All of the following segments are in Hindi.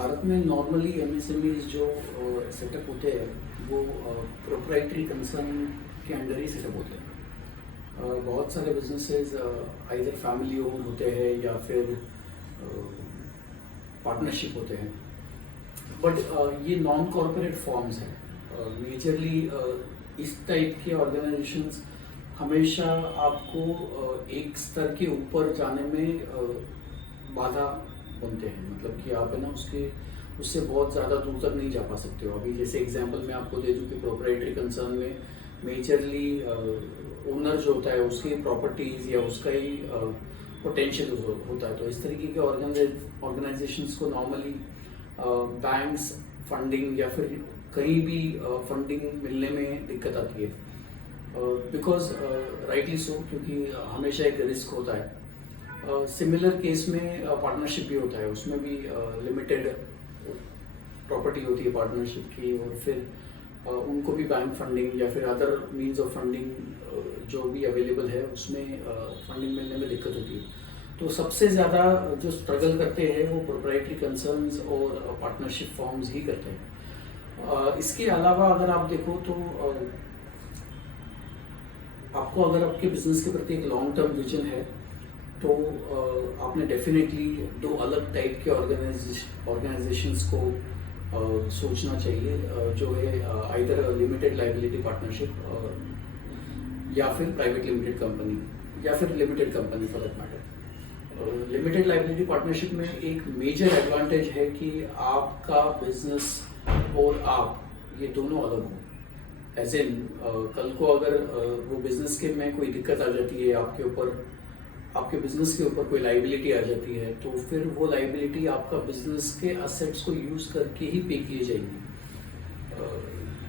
भारत में नॉर्मली एमएसएमईज जो सेटअप होते हैं वो प्रोप्राइटरी कंसर्न के अंडर ही सेटअप होते हैं। बहुत सारे बिजनेसेस आइदर फैमिली ओन होते हैं या फिर पार्टनरशिप होते हैं, बट ये नॉन कॉर्पोरेट फॉर्म्स हैं। मेजरली इस टाइप के ऑर्गेनाइजेशंस हमेशा आपको एक स्तर के ऊपर जाने में बाधा बनते हैं। मतलब कि आप है ना उससे बहुत ज़्यादा दूर तक नहीं जा पा सकते हो। अभी जैसे एग्जांपल मैं आपको दे दूं कि प्रोप्राइटरी कंसर्न में मेजरली ओनर जो होता है उसकी प्रॉपर्टीज या उसका ही पोटेंशियल होता है। तो इस तरीके के ऑर्गेनाइजेशंस को नॉर्मली बैंक्स फंडिंग या फिर कहीं भी फंडिंग मिलने में दिक्कत आती है, बिकॉज राइटली सो, क्योंकि हमेशा एक रिस्क होता है। सिमिलर केस में पार्टनरशिप भी होता है, उसमें भी लिमिटेड प्रॉपर्टी होती है पार्टनरशिप की, और फिर उनको भी बैंक फंडिंग या फिर अदर मींस ऑफ फंडिंग जो भी अवेलेबल है उसमें फंडिंग मिलने में दिक्कत होती है। तो सबसे ज़्यादा जो स्ट्रगल करते हैं वो प्रोप्राइटरी कंसर्न्स और पार्टनरशिप फॉर्म्स ही करते हैं। इसके अलावा अगर आप देखो तो आपको अगर आपके बिजनेस के प्रति एक लॉन्ग टर्म विजन है तो आपने डेफिनेटली दो अलग टाइप के ऑर्गेनाइजेशंस को सोचना चाहिए, जो है आइदर लिमिटेड लाइबिलिटी पार्टनरशिप या फिर प्राइवेट लिमिटेड कंपनी या फिर limited company for that matter. Limited liability partnership में एक मेजर एडवांटेज है कि आपका बिजनेस और आप ये दोनों अलग हो। एज इन कल को अगर वो बिजनेस के में कोई दिक्कत आ जाती है, आपके बिजनेस के ऊपर कोई लाइबिलिटी आ जाती है, तो फिर वो लाइबिलिटी आपका बिजनेस के एसेट्स को यूज करके ही पे किए जाएंगी।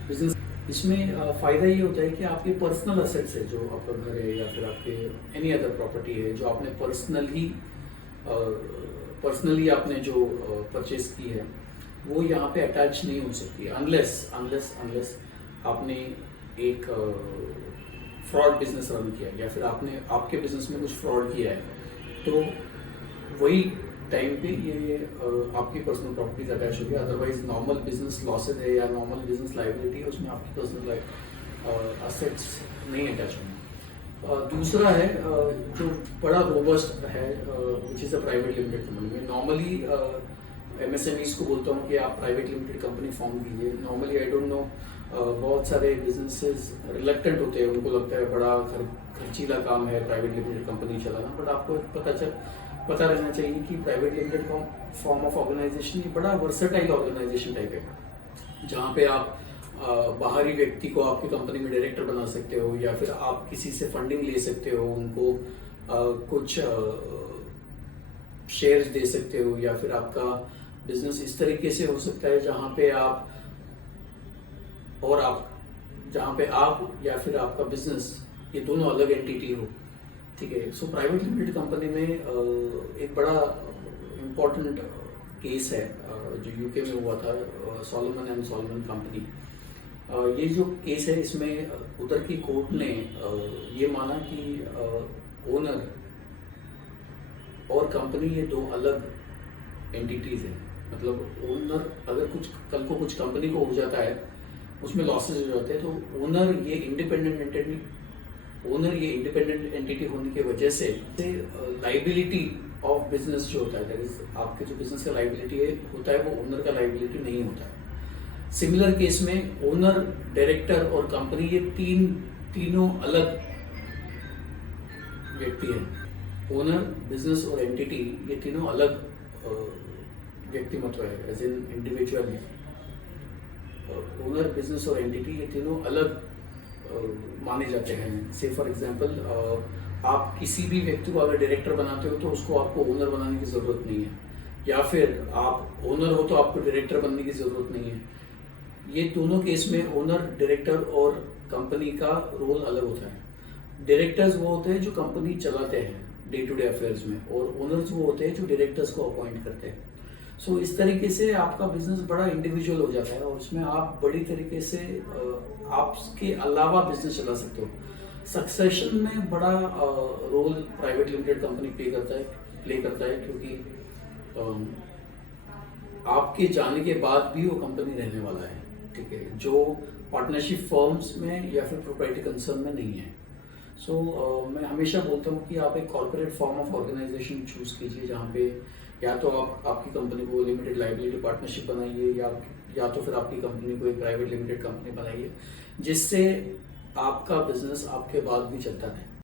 बिजनेस इसमें फायदा ये होता है कि आपके पर्सनल एसेट्स है, जो आपका घर है या फिर आपके एनी अदर प्रॉपर्टी है जो आपने पर्सनली आपने जो परचेज की है, वो यहाँ पे अटैच नहीं हो सकती अनलेस आपने एक फ्रॉड बिजनेस रन किया या फिर आपने आपके बिजनेस में कुछ फ्रॉड किया है, तो वही टाइम पे ये आपकी पर्सनल प्रॉपर्टीज अटैच होगी। अदरवाइज नॉर्मल बिजनेस लॉसेज है या नॉर्मल बिजनेस लाइबिलिटी है, उसमें आपकी पर्सनल एसेट्स नहीं अटैच होंगे। दूसरा है जो बड़ा रोबस्ट है, which is a private limited company में। नॉर्मली एमएसएमईज को बोलता हूँ कि आप प्राइवेट लिमिटेड कंपनी फॉर्म कीजिए। नॉर्मली आई डोंट नो, बहुत सारे बिजनेसेस रिलेक्टेंट होते हैं, उनको लगता है बड़ा खर्चीला काम है प्राइवेट लिमिटेड कंपनी चलाना, बट आपको पता रहना चाहिए कि private limited form of organization ये बड़ा वर्सेटाइल ऑर्गेनाइजेशन टाइप है, जहाँ पे आप बाहरी व्यक्ति को आपकी कंपनी में डायरेक्टर बना सकते हो या फिर आप किसी से फंडिंग ले सकते हो, उनको कुछ शेयर्स दे सकते हो, या फिर आपका बिजनेस इस तरीके से हो सकता है जहाँ पे आप या फिर आपका बिजनेस ये दोनों अलग एंटिटी हो। ठीक है। सो प्राइवेट लिमिटेड कंपनी में एक बड़ा इम्पोर्टेंट केस है जो यूके में हुआ था, सॉलोमन एंड सॉलोमन कंपनी। ये जो केस है इसमें उधर की कोर्ट ने ये माना कि ओनर और कंपनी ये दो अलग एंटिटीज है। मतलब ओनर अगर कल को कुछ कंपनी को हो जाता है, उसमें लॉसेज हो जाते हैं, तो ओनर ये इंडिपेंडेंट एंटिटी होने की वजह से लाइबिलिटी ऑफ बिजनेस जो होता है, दैट इज आपके जो बिजनेस का लाइबिलिटी होता है वो ओनर का लाइबिलिटी नहीं होता है। सिमिलर केस में ओनर, डायरेक्टर और कंपनी ये तीनों अलग व्यक्ति हैं। ओनर, बिजनेस और एंटिटी ये तीनों अलग व्यक्तिमत्व है, as in individual. Owner, business और एंटिटी ये तीनों अलग माने जाते हैं। से फॉर एग्जांपल, आप किसी भी व्यक्ति को अगर डायरेक्टर बनाते हो तो उसको आपको ओनर बनाने की जरूरत नहीं है, या फिर आप ओनर हो तो आपको डायरेक्टर बनने की जरूरत नहीं है। ये दोनों केस में ओनर, डायरेक्टर और कंपनी का रोल अलग होता है। डायरेक्टर्स वो होते हैं जो कंपनी चलाते हैं डे टू डे अफेयर्स में, और ओनर्स वो होते हैं जो डायरेक्टर्स को अपॉइंट करते हैं। सो इस तरीके से आपका बिजनेस बड़ा इंडिविजुअल हो जाता है, और इसमें आप बड़ी तरीके से आपके अलावा बिजनेस चला सकते हो। सक्सेशन में बड़ा role private limited company play करता है, क्योंकि आपके जाने के बाद भी वो कंपनी रहने वाला है, ठीक है, जो पार्टनरशिप फर्म्स में या फिर प्रोप्राइटरी कंसर्न में नहीं है। सो मैं हमेशा बोलता हूँ कि आप एक corporate form of organization choose कीजिए, जहाँ पे या तो आप आपकी कंपनी को लिमिटेड लाइबिलिटी पार्टनरशिप बनाइए, या तो फिर आपकी कंपनी को एक प्राइवेट लिमिटेड कंपनी बनाइए, जिससे आपका बिजनेस आपके बाद भी चलता रहे।